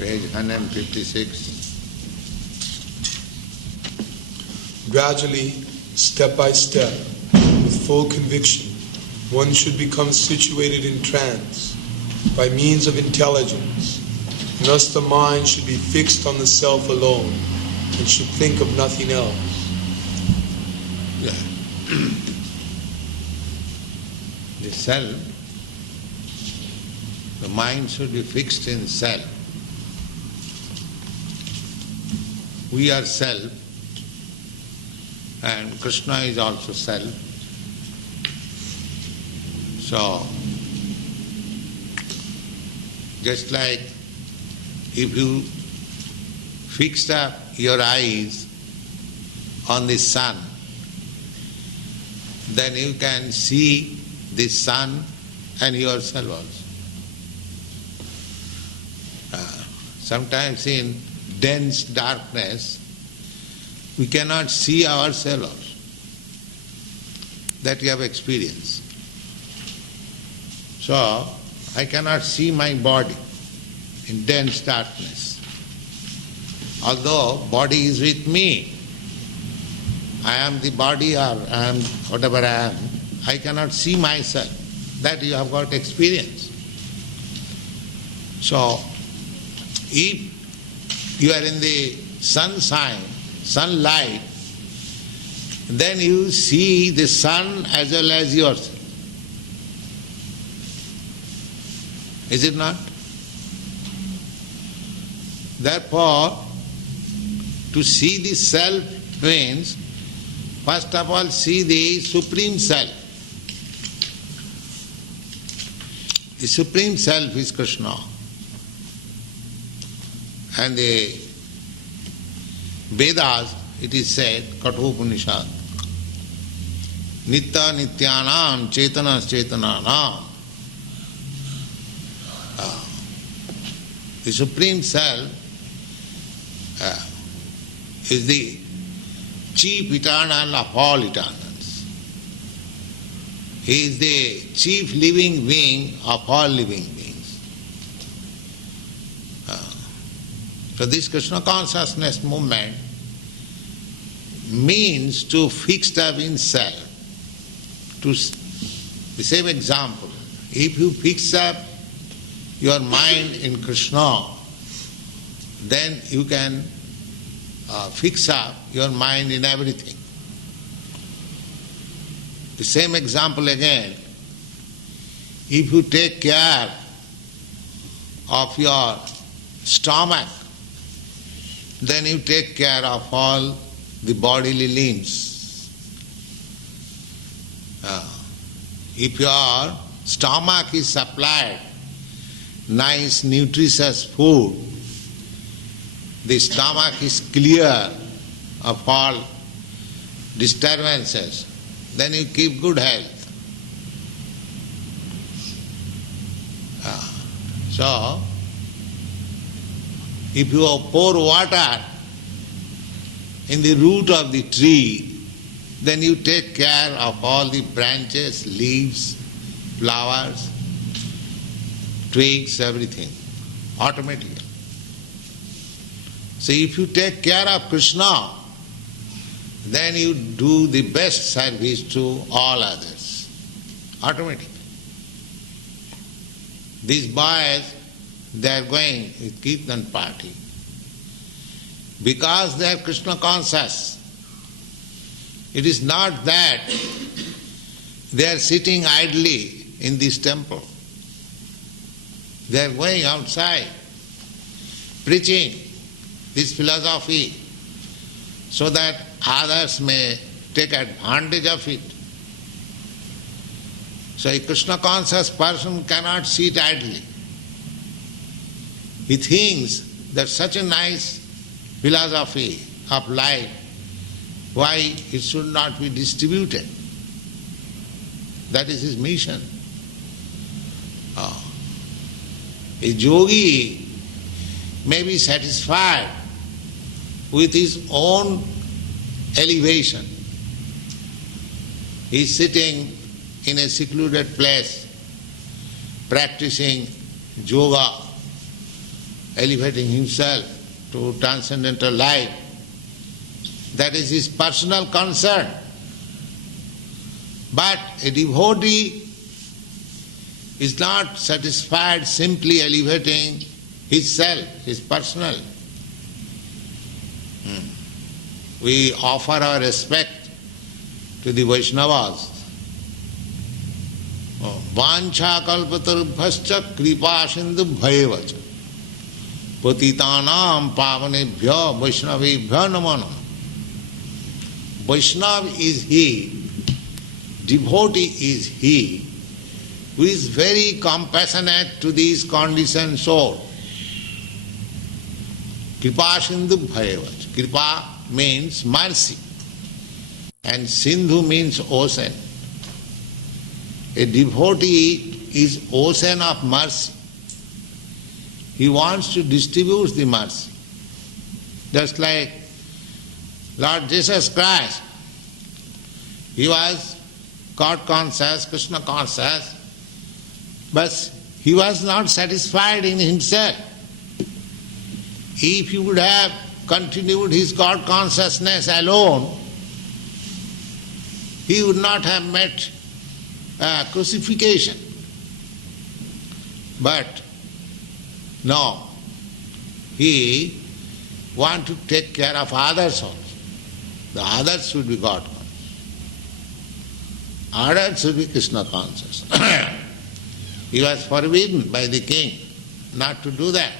Page 156. Gradually, step by step, with full conviction, one should become situated in trance by means of intelligence, and thus the mind should be fixed on the self alone and should think of nothing else. Yeah. The self, the mind should be fixed in self. We are self, and Krishna is also self. So, just like if you fixed up your eyes on the sun, then you can see the sun and yourself also. Sometimes in dense darkness, we cannot see ourselves also. That we have experienced. So, I cannot see my body in dense darkness. Although body is with me, I am the body or I am whatever I am, I cannot see myself. That you have got experience. So, if you are in the sunlight, then you see the sun as well as yourself. Is it not? Therefore, to see the self means, first of all, see the Supreme Self. The Supreme Self is Krishna. And the Vedas, it is said, Kathopanishad, Nitya Nityanam Chetana Chetananam. The Supreme Self is the chief eternal of all eternals. He is the chief living being of all living beings. So this Krishna consciousness movement means to fix up in self. To the same example, if you fix up your mind in Krishna, then you can fix up your mind in everything. The same example again, if you take care of your stomach, then you take care of all the bodily limbs. If your stomach is supplied nice nutritious food, the stomach is clear of all disturbances, then you keep good health. So, if you pour water in the root of the tree, then you take care of all the branches, leaves, flowers, twigs, everything, automatically. So if you take care of Krishna, then you do the best service to all others, automatically. These boys, they are going with Kirtan party. Because they are Krishna conscious, it is not that they are sitting idly in this temple. They are going outside, preaching this philosophy so that others may take advantage of it. So a Krishna conscious person cannot sit idly. He thinks that such a nice philosophy of life, why it should not be distributed. That is his mission. A yogi may be satisfied with his own elevation. He is sitting in a secluded place, practicing yoga, elevating himself to transcendental life. That is his personal concern. But a devotee is not satisfied simply elevating his self, his personal. We offer our respect to the Vaishnavas. Vancha kalpatarubhascha kripa sindhu bhayevacha patitanam pavanebhya vaishnavebhya namo namo. Vaishnav is he, devotee is he, who is very compassionate to these conditioned souls. Kripa sindhu bhayevacha. Kripa means mercy, and Sindhu means ocean. A devotee is ocean of mercy. He wants to distribute the mercy. Just like Lord Jesus Christ, he was God conscious, Krishna conscious, but he was not satisfied in himself. If he would have continued his God consciousness alone, he would not have met crucifixion. But no, he wants to take care of others also. The others should be God conscious. Others should be Krishna conscious. He was forbidden by the king not to do that.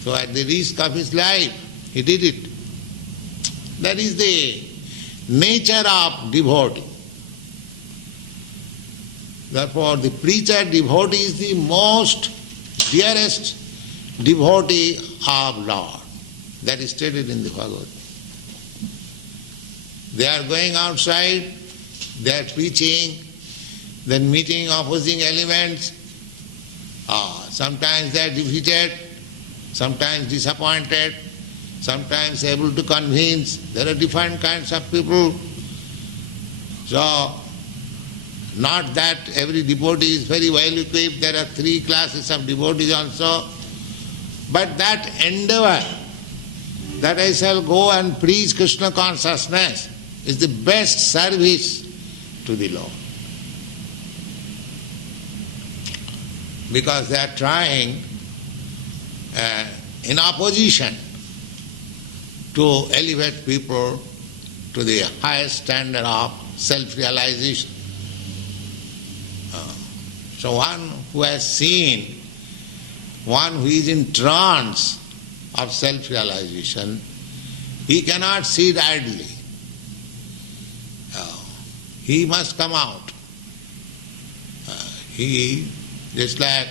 So at the risk of his life, he did it. That is the nature of devotee. Therefore, the preacher devotee is the most dearest devotee of Lord. That is stated in the Bhagavad Gita. They are going outside, they are preaching, then meeting opposing elements. Sometimes they are defeated, sometimes disappointed, sometimes able to convince. There are different kinds of people. So, not that every devotee is very well equipped, there are 3 classes of devotees also. But that endeavor, that I shall go and preach Krishna consciousness, is the best service to the Lord. Because they are trying in opposition to elevate people to the highest standard of self-realization. So one who has seen, one who is in trance of self-realization, he cannot sit idly. He must come out. He, just like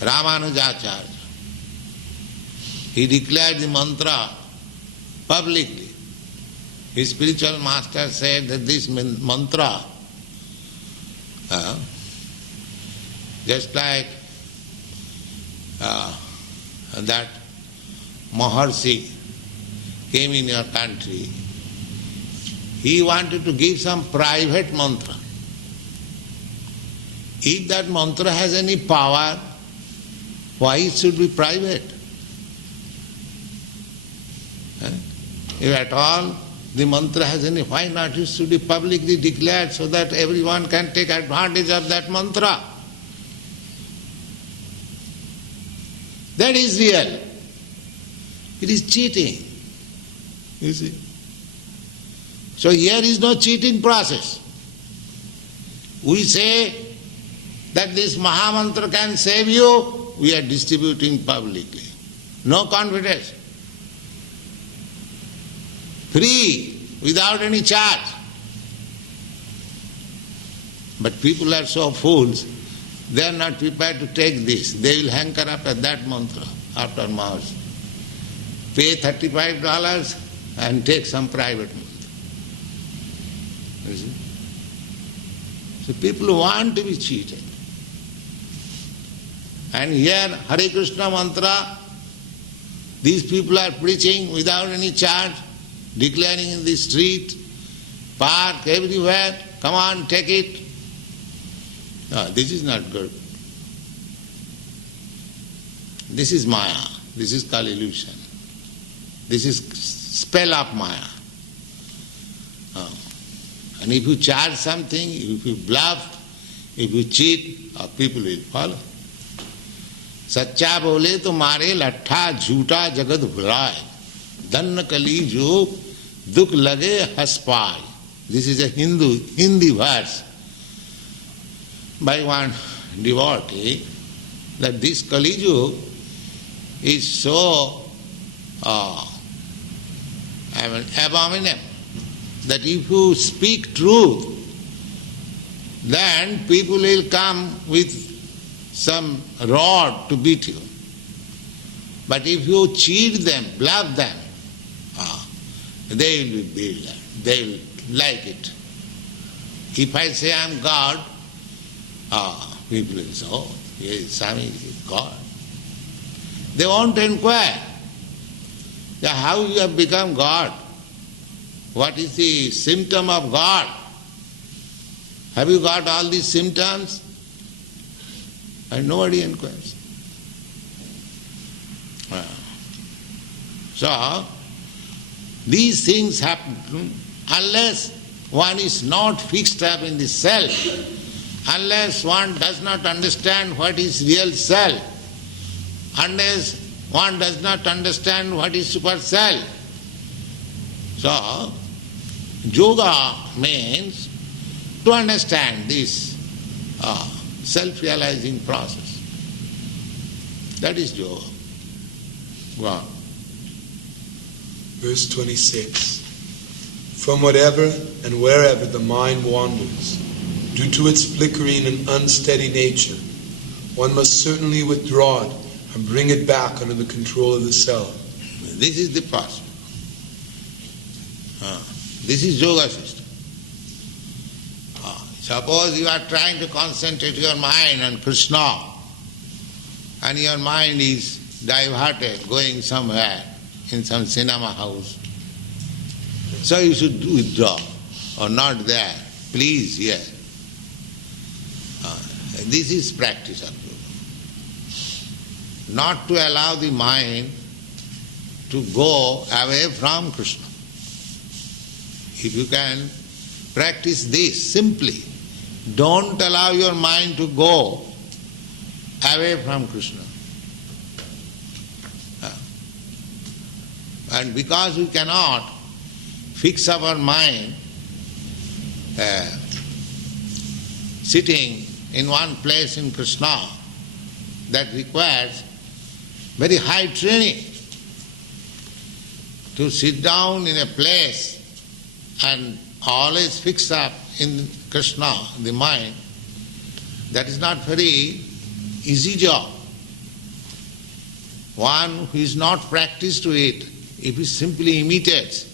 Ramanujacharya, he declared the mantra publicly. His spiritual master said that this mantra, just like that Maharshi came in your country, he wanted to give some private mantra. If that mantra has any power, why it should be private? If at all the mantra has any, why not it should be publicly declared so that everyone can take advantage of that mantra? That is real. It is cheating. You see. So here is no cheating process. We say that this Mahamantra can save you, we are distributing publicly. No confidence. Free, without any charge. But people are so fools, they are not prepared to take this. They will hanker up at that mantra after Maharshi. Pay $35 and take some private mantra. You see? So people want to be cheated. And here, Hare Krishna mantra, these people are preaching without any charge, declaring in the street, park, everywhere, come on, take it. No, this is not good. This is Maya, this is called illusion. This is spell of Maya. And if you charge something, if you bluff, if you cheat, people will follow. सच्चा बोले तो मारे लट्ठा झूठा जगत भुलाए धन कली जो दुख लगे हंस पाए. This is a Hindi verse by one devotee, that this Kali Yuga is so abominable that if you speak truth, then people will come with some rod to beat you. But if you cheat them, bluff them, they will be beat. They will like it. If I say I am God, people will say, oh, yes, Swami is God. They won't inquire how you have become God. What is the symptom of God? Have you got all these symptoms? And nobody inquires. So, these things happen unless one is not fixed up in the self, unless one does not understand what is real self, unless one does not understand what is super self. So, yoga means to understand this self-realizing process. That is yoga. Go on. Verse 26. From whatever and wherever the mind wanders, due to its flickering and unsteady nature, one must certainly withdraw it and bring it back under the control of the self. This is the process. This is yoga system. Suppose you are trying to concentrate your mind on Krishna and your mind is diverted, going somewhere in some cinema house. So you should withdraw, or not there. Please here. This is practice of yoga. Not to allow the mind to go away from Krishna. If you can practice this simply, don't allow your mind to go away from Krishna. And because we cannot fix our mind sitting in one place in Krishna, that requires very high training. To sit down in a place and always fix up in Krishna, the mind, that is not very easy job. One who is not practiced to it, if he simply imitates,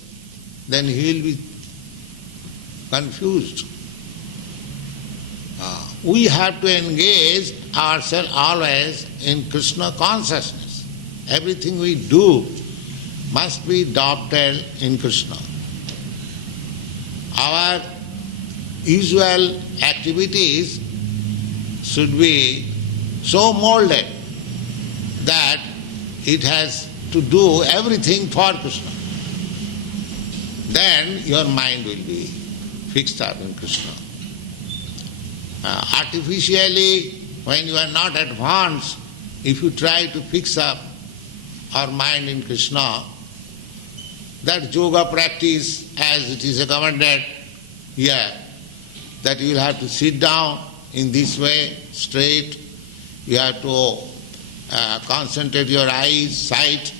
then he will be confused. We have to engage ourselves always in Krishna consciousness. Everything we do must be adopted in Krishna. Our usual activities should be so molded that it has to do everything for Krishna. Then your mind will be fixed up in Krishna. Artificially, when you are not advanced, if you try to fix up our mind in Krishna, that yoga practice, as it is recommended here, that you will have to sit down in this way, straight, you have to concentrate your eyes, sight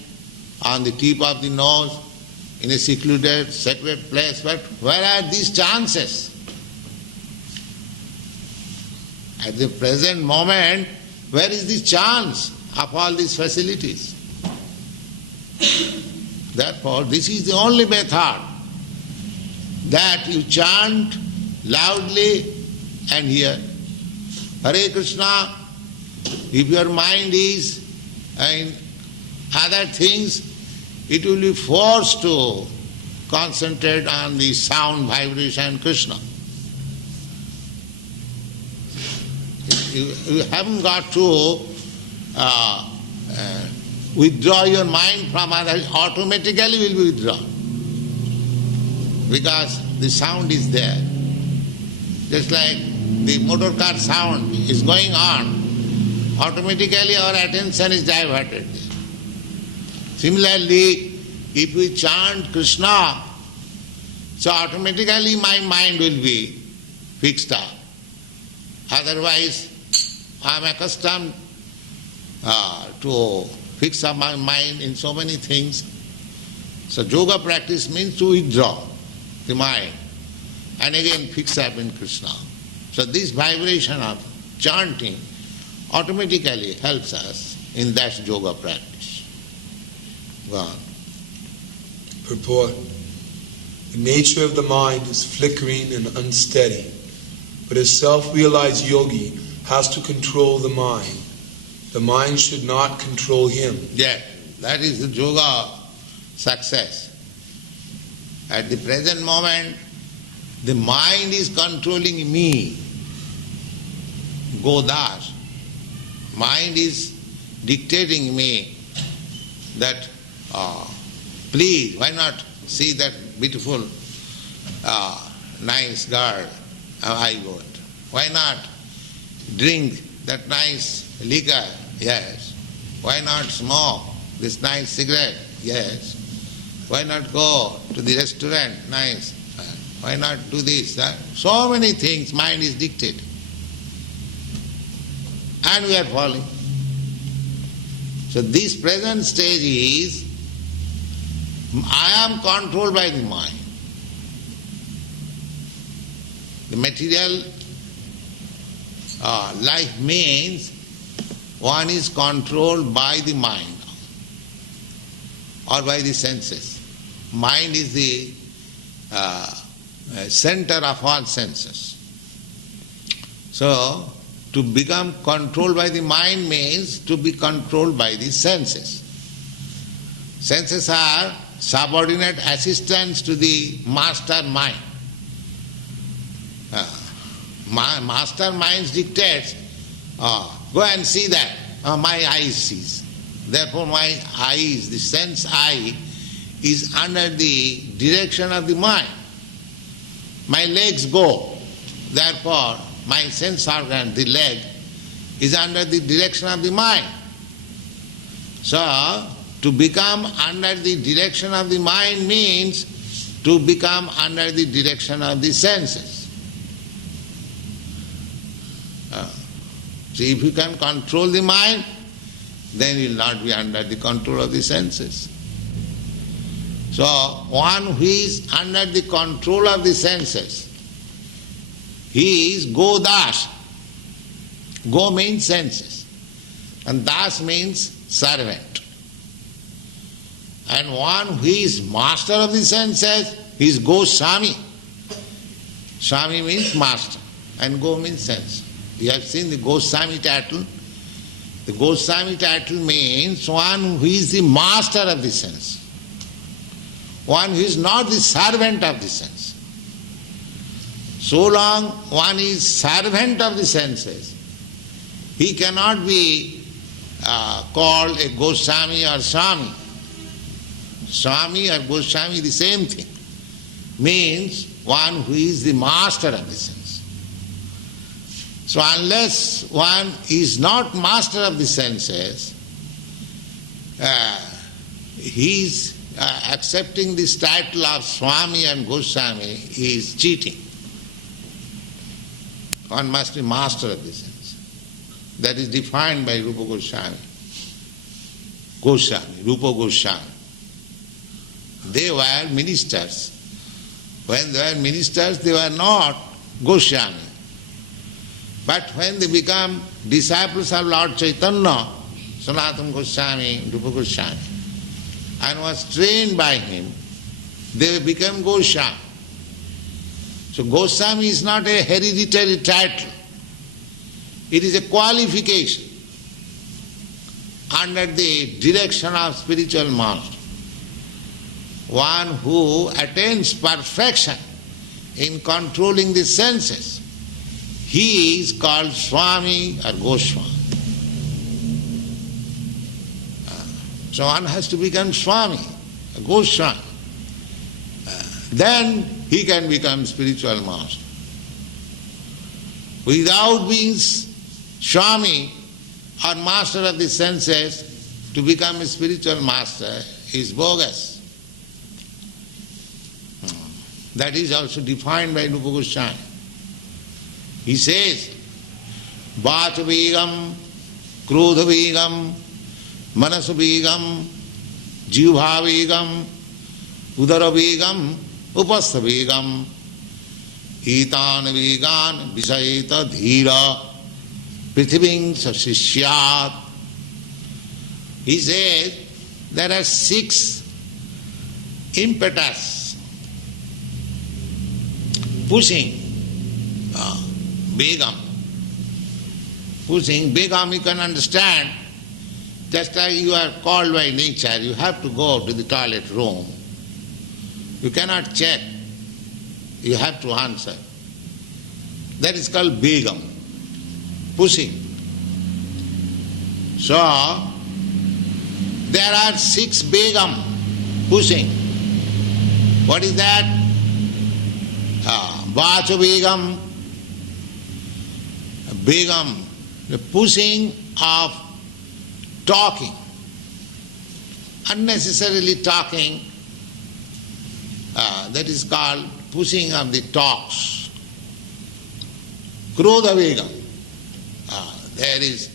on the tip of the nose, in a secluded, sacred place. But where are these chances? At the present moment, where is the chance of all these facilities? Therefore, this is the only method, that you chant loudly and hear. Hare Krishna. If your mind is in other things, it will be forced to concentrate on the sound, vibration, Krishna. You haven't got to withdraw your mind from others, automatically will be withdrawn. Because the sound is there. Just like the motor car sound is going on, automatically our attention is diverted. Similarly, if we chant Krishna, so automatically my mind will be fixed up. Otherwise, I am accustomed to fix up my mind in so many things. So yoga practice means to withdraw the mind and again fix up in Krishna. So this vibration of chanting automatically helps us in that yoga practice. Go on. Purport. The nature of the mind is flickering and unsteady, but a self-realized yogi has to control the mind. The mind should not control him. Yeah, that is the yoga success. At the present moment, the mind is controlling me. Godas. Mind is dictating me that, please, why not see that beautiful, nice girl I got? Why not drink that nice liquor? Yes. Why not smoke this nice cigarette? Yes. Why not go to the restaurant? Nice. Why not do this, that? So many things mind is dictating. And we are falling. So this present stage is, I am controlled by the mind. The material life means one is controlled by the mind or by the senses. Mind is the center of all senses. So, to become controlled by the mind means to be controlled by the senses. Senses are subordinate assistants to the master mind. Master mind dictates, go and see that, my eye sees. Therefore my eyes, the sense eye, is under the direction of the mind. My legs go, therefore my sense organ, the leg, is under the direction of the mind. So, to become under the direction of the mind means to become under the direction of the senses. So if you can control the mind, then you will not be under the control of the senses. So one who is under the control of the senses, he is Godas. Go means senses, and Das means servant. And one who is master of the senses, he is Goswami. Swami means master, and Go means sense. You have seen the Goswami title. The Goswami title means one who is the master of the sense. One who is not the servant of the sense. So long one is servant of the senses, he cannot be called a Goswami or Swami. Swami or Goswami, the same thing. Means one who is the master of the sense. So unless one is not master of the senses, he is accepting this title of Swami and Goswami, he is cheating. One must be master of the sense. That is defined by Rupa Goswami. Rupa Goswami. They were ministers. When they were ministers, they were not Goswami. But when they become disciples of Lord Chaitanya, Sanatana Goswami, Rupa Goswami, and was trained by him, they became Goswami. So Goswami is not a hereditary title. It is a qualification under the direction of spiritual master. One who attains perfection in controlling the senses, he is called Swami or Goswami. So one has to become Swami, a Goswami. Then he can become spiritual master. Without being Swami or master of the senses, to become a spiritual master is bogus. That is also defined by Rupa Goswami. He says, Vacha-vegam, krodha-vegam, manasa-vegam, jivha-vegam, udara-vegam, upastha-vegam, etan-vegan, visayeta-dhira, prithiving sasishyat. He says there are 6 impetus pushing begam. Pushing begam you can understand, just like you are called by nature, you have to go to the toilet room. You cannot check, you have to answer. That is called begam, pushing. So, there are 6 begam pushing. What is that? Vacha-vegam, begam, the pushing of talking, unnecessarily talking, that is called pushing of the talks. Krodha-vegam, there is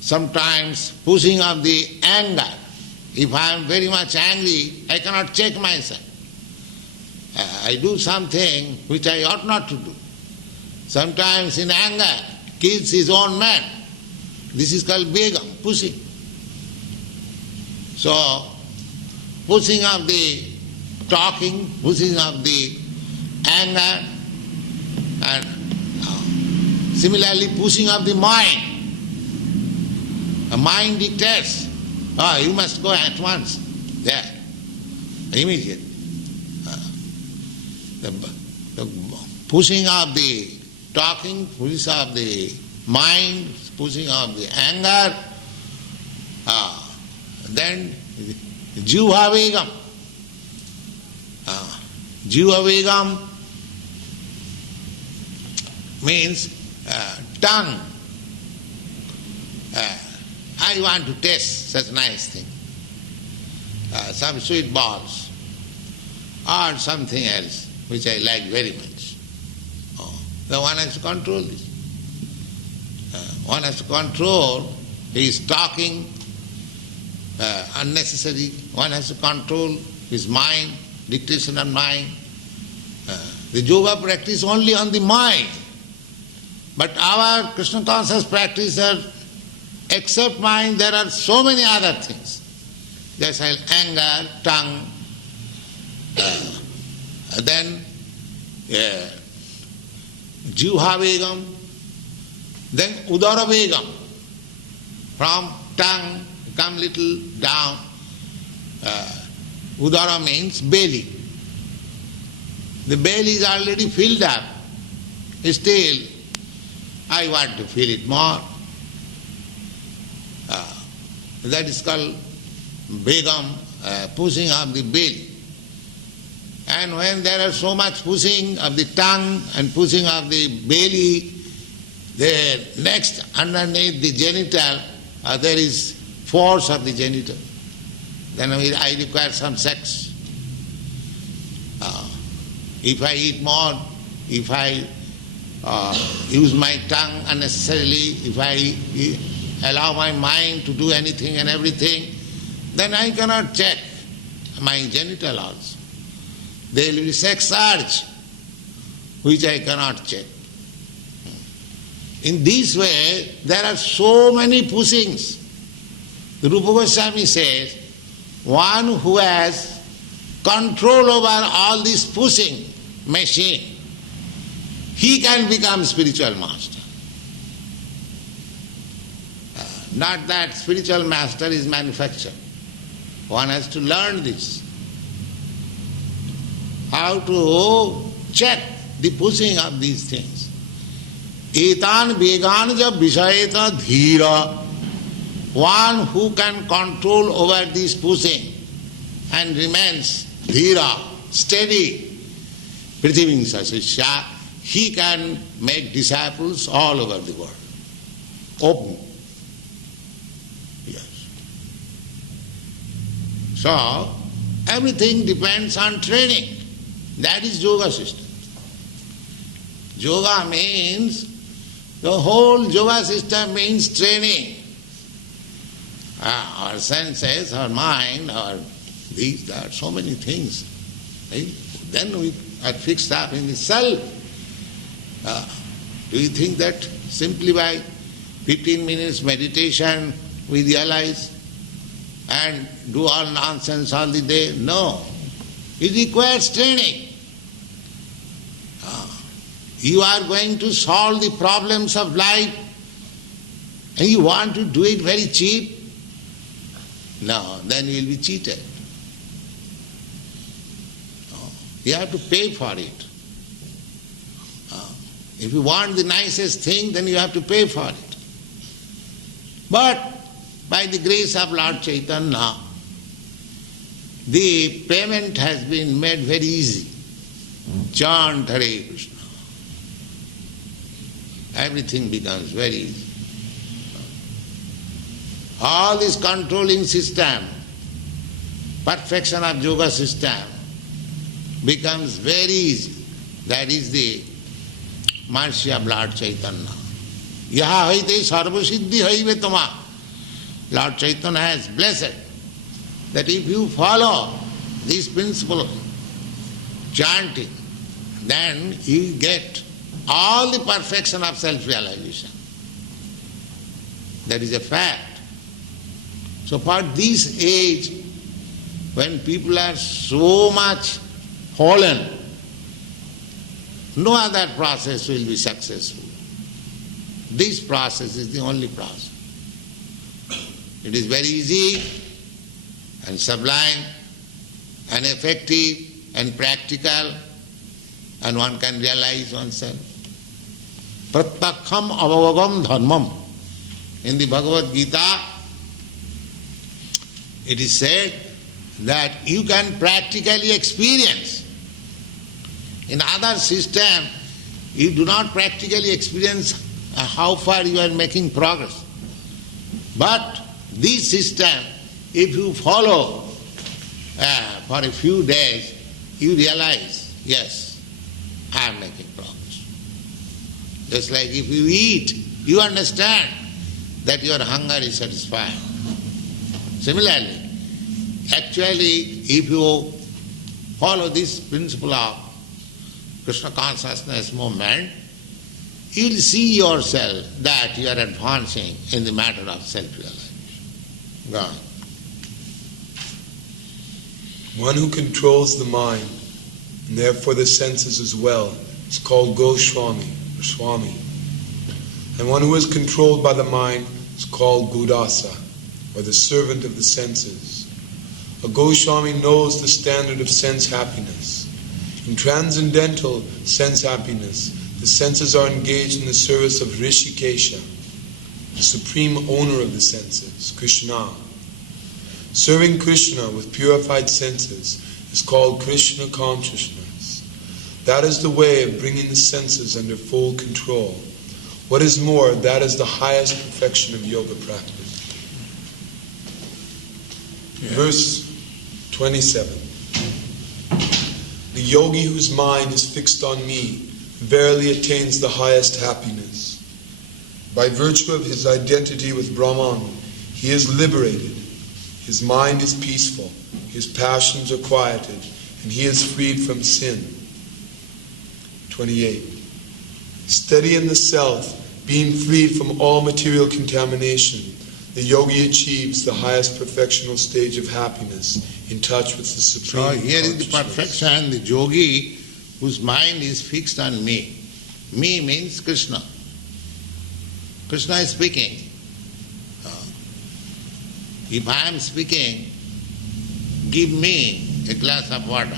sometimes pushing of the anger. If I am very much angry, I cannot check myself. I do something which I ought not to do. Sometimes in anger, kills his own man. This is called begam, pushing. So, pushing of the talking, pushing of the anger, and similarly pushing of the mind. The mind dictates, you must go at once, there, immediate. The pushing of the talking, pushing of the mind, pushing of the anger, then jivha-vegam. Jivha-vegam means tongue. I want to taste such nice thing, some sweet balls or something else which I like very much. Then one has to control this. One has to control his talking, unnecessary. One has to control his mind, dictation on mind. The yoga practice only on the mind. But our Krishna conscious practitioner, except mind, there are so many other things. Just like anger, tongue, then jivha-vegam, then udara-vegam. From tongue come little down. Udara means belly. The belly is already filled up. Still, I want to fill it more. That is called begam, pushing of the belly. And when there are so much pushing of the tongue and pushing of the belly, there next underneath the genital there is force of the genital. Then I require some sex. If I eat more, if I use my tongue unnecessarily, if I allow my mind to do anything and everything, then I cannot check my genital also. There will be sex urge, which I cannot check. In this way, there are so many pushings. The Rupa Goswami says, one who has control over all this pushing machine, he can become spiritual master. Not that spiritual master is manufactured. One has to learn this. How to check the pushing of these things. Etan vegan ja visayeta dhira. one who can control over this pushing and remains dhira, steady, prithiving sasisya, he can make disciples all over the world. Open. Yes. So, everything depends on training. That is yoga system. Yoga means, the whole yoga system means training. Our senses, our mind, our these, that, so many things. Right? Then we are fixed up in the self. Do you think that simply by 15 minutes meditation we realize and do all nonsense all the day? No. It requires training. You are going to solve the problems of life and you want to do it very cheap? No, then you will be cheated. You have to pay for it. If you want the nicest thing, then you have to pay for it. But by the grace of Lord Chaitanya, the payment has been made very easy. Chant Hare Krishna. Everything becomes very easy. All this controlling system, perfection of yoga system, becomes very easy. That is the mercy of Lord Chaitanya. Yaha haite sarva-siddhi haive tama. Lord Chaitanya has blessed that if you follow this principle, chanting, then you get all the perfection of self-realization. That is a fact. So for this age, when people are so much fallen, no other process will be successful. This process is the only process. It is very easy and sublime and effective and practical, and one can realize oneself. Pratyakham avavagam dharmam. In the Bhagavad Gita, it is said that you can practically experience. In other system, you do not practically experience how far you are making progress. But this system, if you follow for a few days, you realize, yes, I am making progress. Just like if you eat, you understand that your hunger is satisfied. Similarly, actually, if you follow this principle of Krishna consciousness movement, you will see yourself that you are advancing in the matter of self-realization. Go on. One who controls the mind, and therefore the senses as well, is called Goswami, or Swami. And one who is controlled by the mind is called Gudasa, or the servant of the senses. A Goswami knows the standard of sense happiness. In transcendental sense happiness, the senses are engaged in the service of Rishikesha, the supreme owner of the senses, Krishna. Serving Krishna with purified senses is called Krishna consciousness. That is the way of bringing the senses under full control. What is more, that is the highest perfection of yoga practice. Yeah. Verse 27. The yogi whose mind is fixed on me verily attains the highest happiness. By virtue of his identity with Brahman, he is liberated. His mind is peaceful, his passions are quieted, and he is freed from sin. 28. Steady in the self, being freed from all material contamination, the yogi achieves the highest perfectional stage of happiness, in touch with the Supreme. So here is the perfection, the yogi whose mind is fixed on me. Me means Krishna. Krishna is speaking. If I am speaking, give me a glass of water.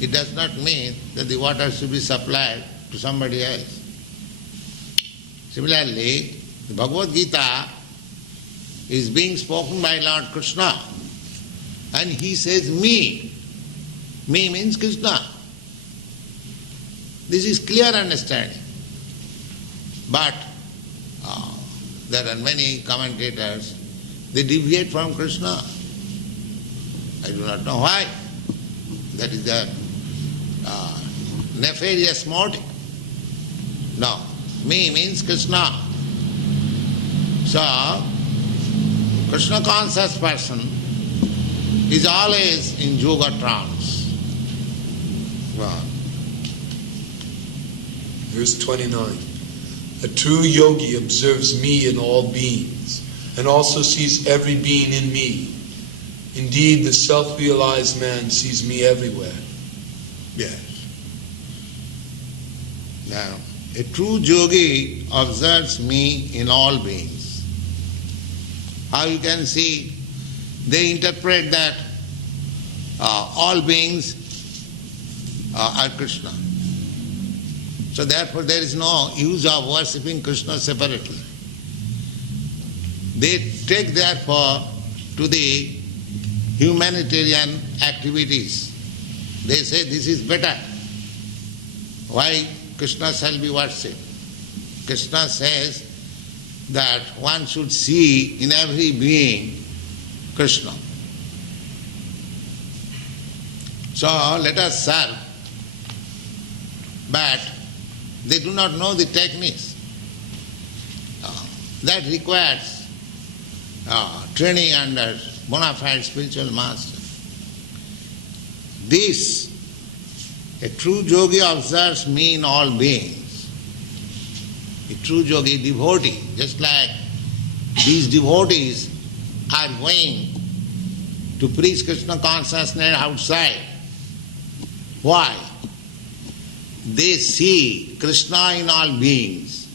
It does not mean that the water should be supplied to somebody else. Similarly, the Bhagavad Gita is being spoken by Lord Krishna. And he says me. Me means Krishna. This is clear understanding. But there are many commentators, they deviate from Krishna. I do not know why. That is their nefarious motive. No, me means Krishna. So, Krishna conscious person is always in yoga trance. Wow. Verse 29. A true yogi observes me in all beings, and also sees every being in me. Indeed, the self-realized man sees me everywhere. Yes. Now, a true yogi observes me in all beings. How you can see? They interpret that all beings are Krishna. So therefore there is no use of worshipping Krishna separately. They take therefore to the humanitarian activities. They say this is better. Why Krishna shall be worshipped? Krishna says that one should see in every being Krishna. So let us serve. But they do not know the techniques. That requires training under bona fide spiritual master. This, a true yogi observes me in all beings. A true yogi, devotee, just like these devotees are going to preach Krishna consciousness outside. Why? They see Krishna in all beings.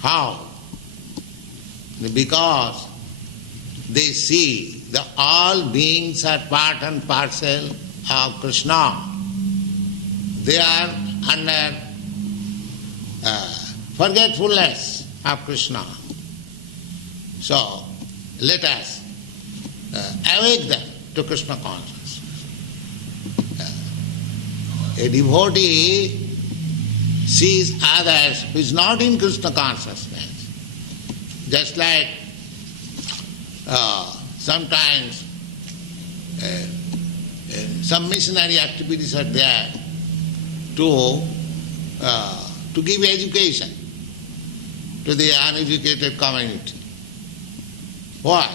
How? Because they see that all beings are part and parcel of Krishna. They are under forgetfulness of Krishna. So, let us awake them to Krishna consciousness. A devotee sees others who is not in Krishna consciousness. Just like sometimes some missionary activities are there to give education to the uneducated community. Why?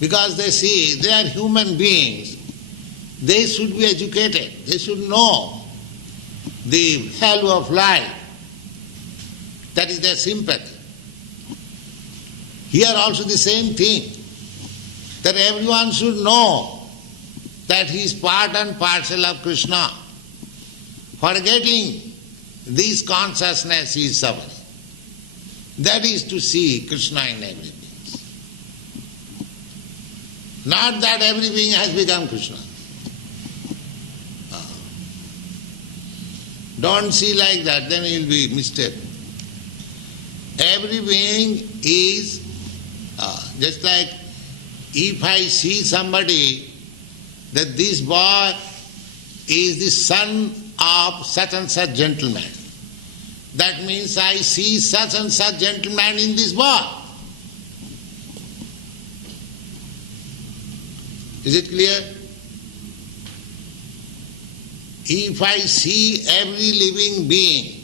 Because they see they are human beings. They should be educated. They should know the value of life. That is their sympathy. Here also the same thing, that everyone should know that he is part and parcel of Krishna. Forgetting this consciousness is suffering. That is to see Krishna in every being. Not that every being has become Krishna. Don't see like that, then you will be mistaken. Every being is just like if I see somebody that this boy is the son of such and such gentleman, that means I see such and such gentleman in this boy. Is it clear? If I see every living being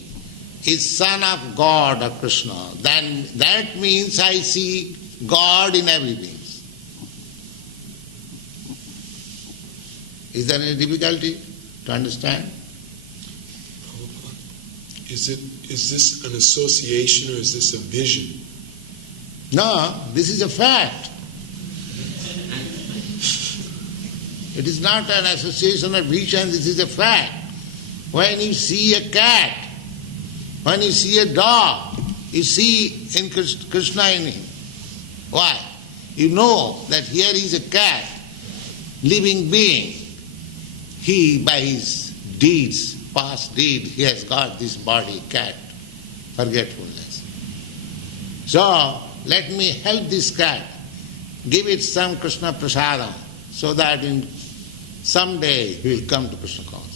is son of God or Krishna, then that means I see God in every being. Is there any difficulty to understand? Is this an association or is this a vision? No, this is a fact. It is not an association or vision, this is a fact. When you see a cat, when you see a dog, you see in Krishna in him. Why? You know that here is a cat, living being. He, by his deeds, past deed, he has got this body, cat, forgetfulness. So, let me help this cat, give it some Krishna prasadam, so that in someday he will come to Krishna consciousness.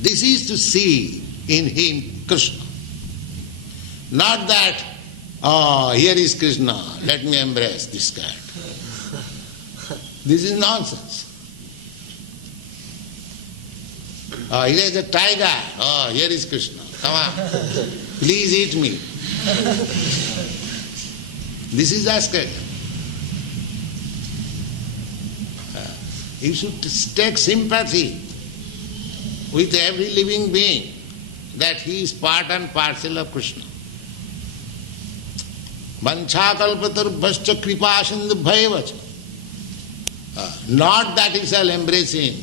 This is to see in him Krishna. Not that, oh, here is Krishna, let me embrace this cat. This is nonsense. Oh, here is a tiger, oh, here is Krishna, come on, please eat me. This is ascetic. You should take sympathy with every living being, that he is part and parcel of Krishna. Vanchakalpatarubhascha kripasindubhaivacha. Not that he shall embrace him.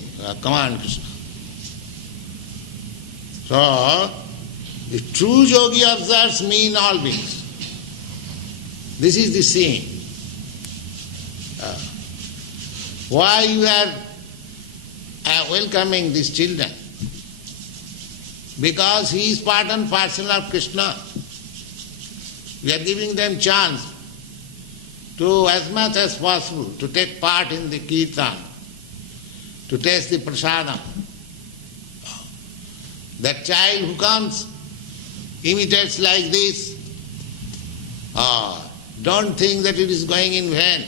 Come on, Krishna. So, the true yogi observes me in all beings. This is the seeing. Why you are welcoming these children? Because he is part and parcel of Krishna. We are giving them chance to, as much as possible, to take part in the kirtan, to taste the prasadam. That child who comes, imitates like this, don't think that it is going in vain.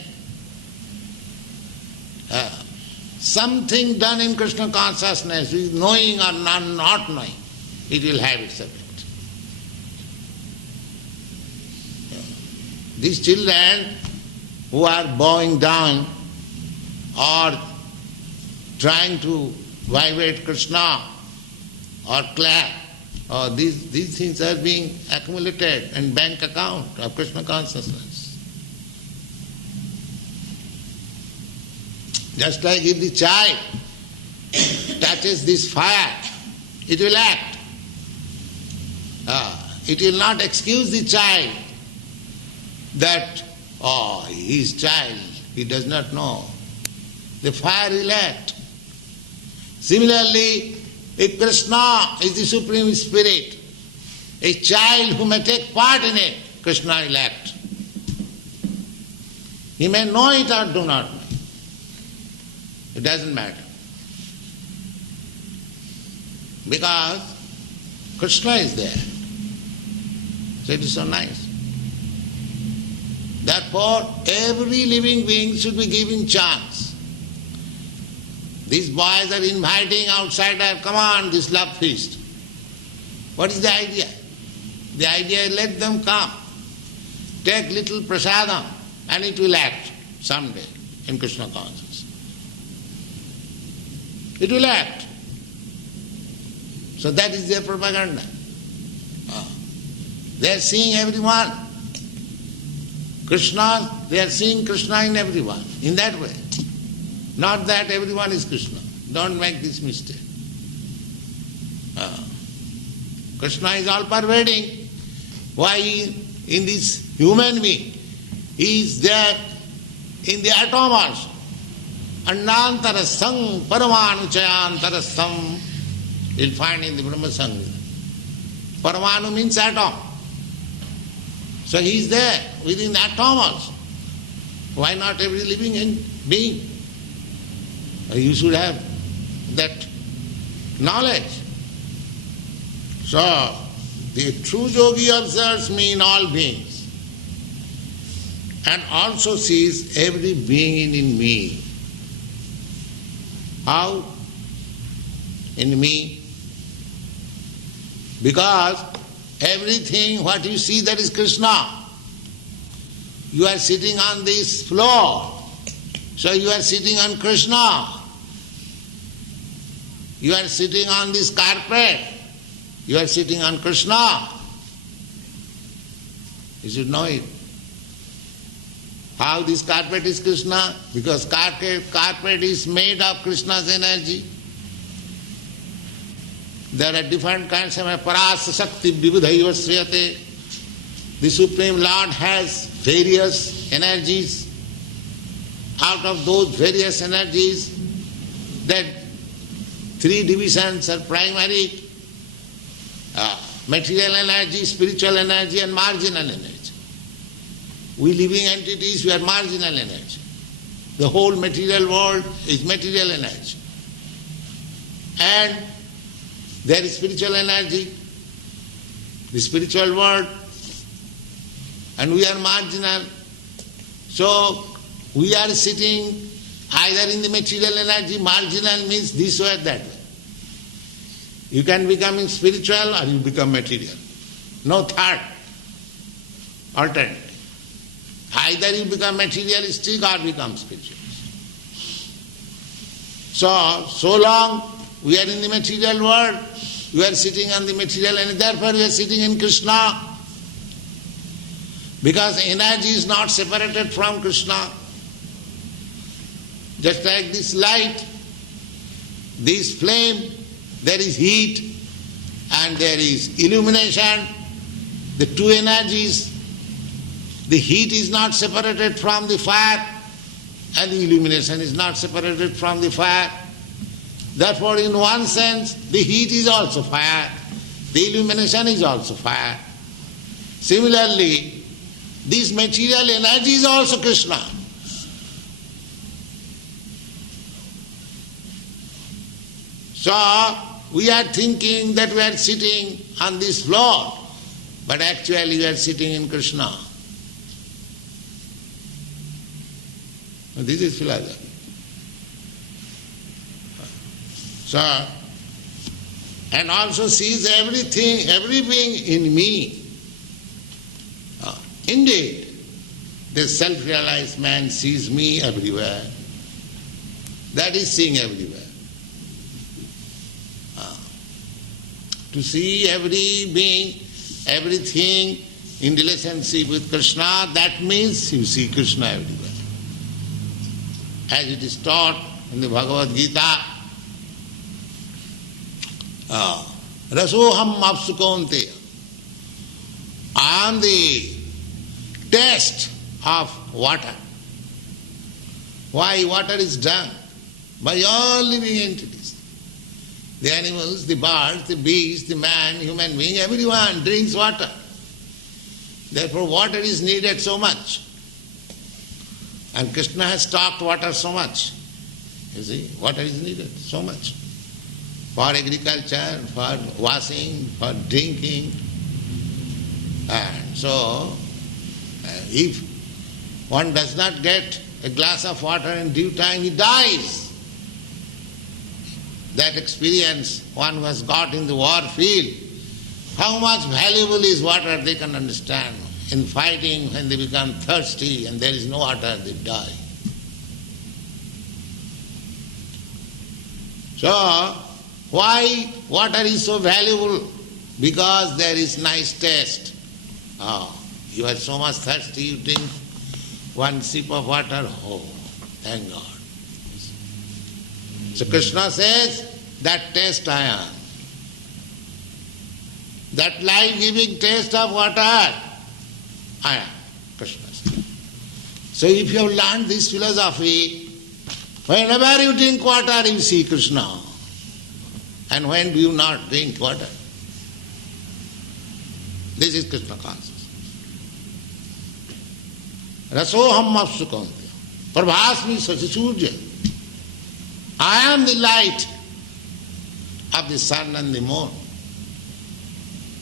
Something done in Krishna consciousness, knowing or not knowing, it will have its effect. These children who are bowing down or trying to vibrate Krishna or clap, these things are being accumulated in bank account of Krishna consciousness. Just like if the child touches this fire, it will act. It will not excuse the child that, he is child, he does not know. The fire will act. Similarly, if Krishna is the Supreme Spirit, a child who may take part in it, Krishna will act. He may know it or do not know. It doesn't matter. Because Krishna is there. So it is so nice. Therefore, every living being should be given chance. These boys are inviting outsider, come on, this love feast. What is the idea? The idea is let them come. Take little prasadam and it will act someday in Krishna consciousness. It will act. So that is their propaganda. They are seeing everyone. Krishna, they are seeing Krishna in everyone, in that way. Not that everyone is Krishna. Don't make this mistake. Krishna is all pervading. Why in this human being? He is there in the atom also. Annantarastham paramanuchayantarastham. You'll find in the Brahma Samhita. Paramanu means atom. So he is there within the atom also. Why not every living being? You should have that knowledge. So, the true yogi observes me in all beings and also sees every being in me. How? In me. Because everything what you see, that is Krishna. You are sitting on this floor, so you are sitting on Krishna. You are sitting on this carpet, you are sitting on Krishna. You should know it. How this carpet is Krishna? Because carpet is made of Krishna's energy. There are different kinds of parasa shakti vividha sriyate. The Supreme Lord has various energies. Out of those various energies, that three divisions are primary. material energy, spiritual energy and marginal energy. We living entities, we are marginal energy. The whole material world is material energy. And there is spiritual energy, the spiritual world, and we are marginal. So we are sitting either in the material energy, marginal means this way or that way. You can become spiritual or you become material. No third alternative. Either you become materialistic or become spiritual. So long we are in the material world, we are sitting on the material and therefore we are sitting in Krishna. Because energy is not separated from Krishna. Just like this light, this flame, there is heat and there is illumination, the two energies. The heat is not separated from the fire and the illumination is not separated from the fire. Therefore, in one sense, the heat is also fire, the illumination is also fire. Similarly, this material energy is also Krishna. So, we are thinking that we are sitting on this floor, but actually we are sitting in Krishna. This is philosophy. So, and also sees everything, every being in me. Indeed, the self-realized man sees me everywhere. That is seeing everywhere. To see every being, everything in relationship with Krishna, that means you see Krishna everywhere. As it is taught in the Bhagavad Gita, Rasoham apsukonte. I am the taste of water. Why water is drunk? By all living entities. The animals, the birds, the beasts, the man, human being, everyone drinks water. Therefore water is needed so much. And Krishna has stocked water so much. You see, water is needed so much. For agriculture, for washing, for drinking. And so, if one does not get a glass of water in due time, he dies. That experience one who has got in the war field, how much valuable is water, they can understand. In fighting, when they become thirsty and there is no water, they die. So, why water is so valuable? Because there is nice taste. You are so much thirsty, you drink one sip of water, oh, thank God. So Krishna says, that taste I am. That life-giving taste of water, I am, Krishna says. So if you have learned this philosophy, whenever you drink water, you see Krishna. And when do you not drink water? This is Krishna consciousness. Rasoham apsukonte. Prabhasmi sachisurja. I am the light of the sun and the moon.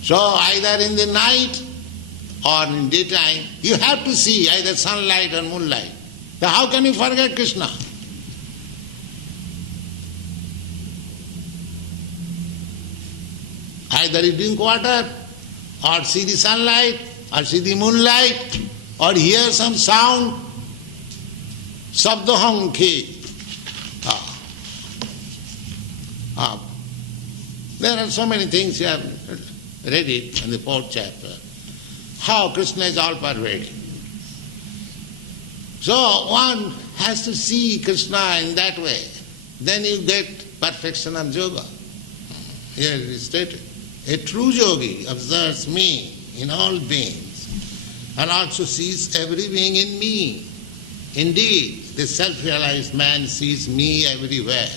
So either in the night or in daytime, you have to see either sunlight or moonlight. So how can you forget Krishna? Either you drink water, or see the sunlight, or see the moonlight, or hear some sound. Sabdoham ke. There are so many things you have read it in the 4th chapter. How Krishna is all pervading. So one has to see Krishna in that way. Then you get perfection of yoga. Here it is stated. A true yogi observes me in all beings and also sees every being in me. Indeed, the self-realized man sees me everywhere.